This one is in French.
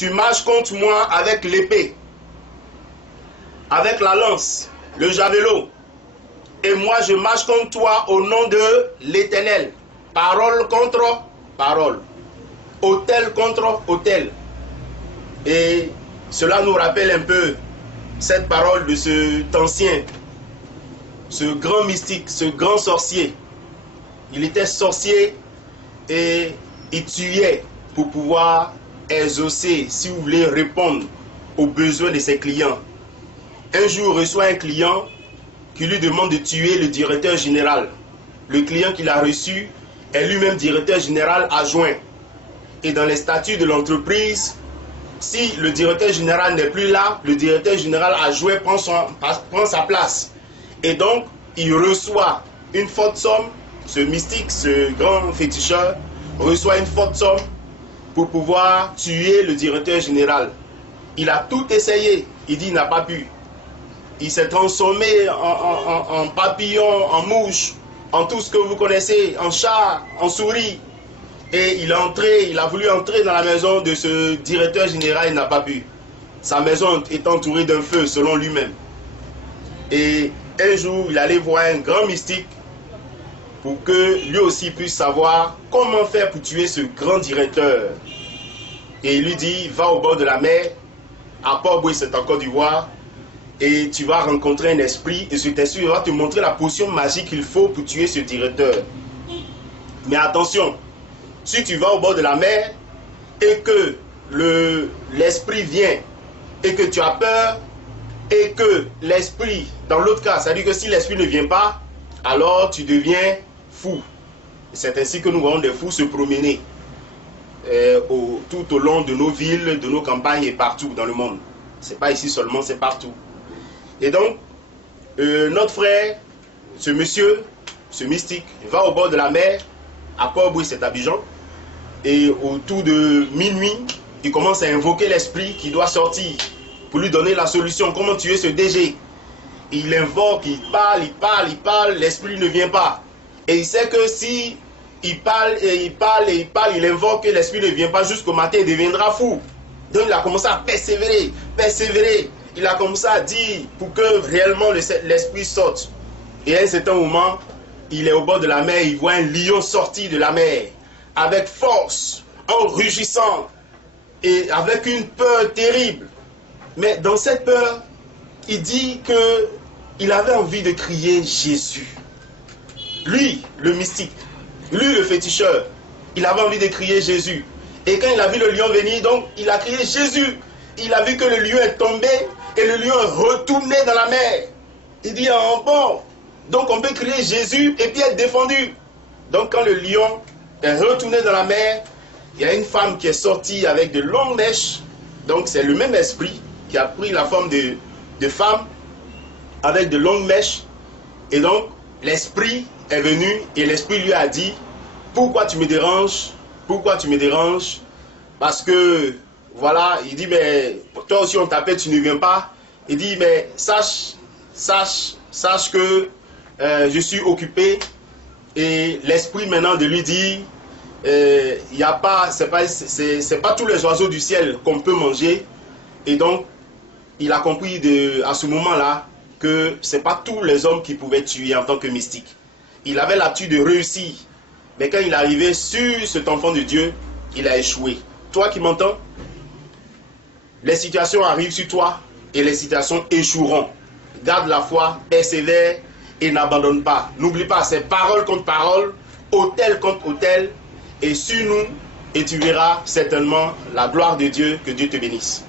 tu marches contre moi avec l'épée, avec la lance, le javelot. Et moi, je marche contre toi au nom de l'Éternel. Parole contre parole. Autel contre autel. Et cela nous rappelle un peu cette parole de cet ancien, ce grand mystique, ce grand sorcier. Il était sorcier et il tuait pour pouvoir exaucer, si vous voulez, répondre aux besoins de ses clients. Un jour, il reçoit un client qui lui demande de tuer le directeur général. Le client qu'il a reçu est lui-même directeur général adjoint. Et dans les statuts de l'entreprise, si le directeur général n'est plus là, le directeur général adjoint prend sa place. Et donc, il reçoit une forte somme, ce mystique, ce grand féticheur, reçoit une forte somme pour pouvoir tuer le directeur général. Il a tout essayé, il dit qu'il n'a pas pu. Il s'est transformé en papillon, en mouche, en tout ce que vous connaissez, en chat, en souris. Et il a voulu entrer dans la maison de ce directeur général, il n'a pas pu. Sa maison est entourée d'un feu, selon lui-même. Et un jour, il allait voir un grand mystique pour que lui aussi puisse savoir comment faire pour tuer ce grand directeur. Et il lui dit, va au bord de la mer, à Port-Boué, c'est en Côte d'Ivoire, et tu vas rencontrer un esprit, et cet esprit va te montrer la potion magique qu'il faut pour tuer ce directeur. Mais attention, si tu vas au bord de la mer, et que l'esprit vient, et que tu as peur, et que l'esprit, dans l'autre cas, c'est-à-dire que si l'esprit ne vient pas, alors tu deviens fou. C'est ainsi que nous voyons des fous se promener tout au long de nos villes, de nos campagnes et partout dans le monde. Ce n'est pas ici seulement, c'est partout. Et donc, notre frère, ce monsieur, ce mystique, va au bord de la mer, à Port-Boué, c'est Abidjan, et autour de minuit, il commence à invoquer l'esprit qui doit sortir pour lui donner la solution. Comment tuer ce DG? Il invoque, il parle, l'esprit ne vient pas. Et il sait que si il parle, il invoque, et l'esprit ne vient pas jusqu'au matin, il deviendra fou. Donc il a commencé à persévérer. Il a commencé à dire pour que réellement l'esprit sorte. Et à un certain moment, il est au bord de la mer, il voit un lion sortir de la mer, avec force, en rugissant, et avec une peur terrible. Mais dans cette peur, il dit qu'il avait envie de crier Jésus. Lui, le mystique, lui, le féticheur, il avait envie de crier Jésus. Et quand il a vu le lion venir, donc, il a crié Jésus. Il a vu que le lion est tombé et le lion est retourné dans la mer. Il dit, oh, bon, donc on peut crier Jésus et puis être défendu. Donc quand le lion est retourné dans la mer, il y a une femme qui est sortie avec de longues mèches. Donc c'est le même esprit qui a pris la forme de femme avec de longues mèches. Et donc l'esprit est venu et l'esprit lui a dit, pourquoi tu me déranges? Pourquoi tu me déranges? Parce que, voilà, il dit, mais toi aussi on t'appelle, tu ne viens pas. Il dit, mais sache que je suis occupé. Et l'esprit maintenant de lui dit, c'est pas tous les oiseaux du ciel qu'on peut manger. Et donc, il a compris à ce moment-là que c'est pas tous les hommes qui pouvaient tuer en tant que mystique. Il avait l'habitude de réussir. Mais quand il est arrivé sur cet enfant de Dieu, il a échoué. Toi qui m'entends, les situations arrivent sur toi et les situations échoueront. Garde la foi, persévère et n'abandonne pas. N'oublie pas, c'est parole contre parole, autel contre autel, et sur nous, et tu verras certainement la gloire de Dieu. Que Dieu te bénisse.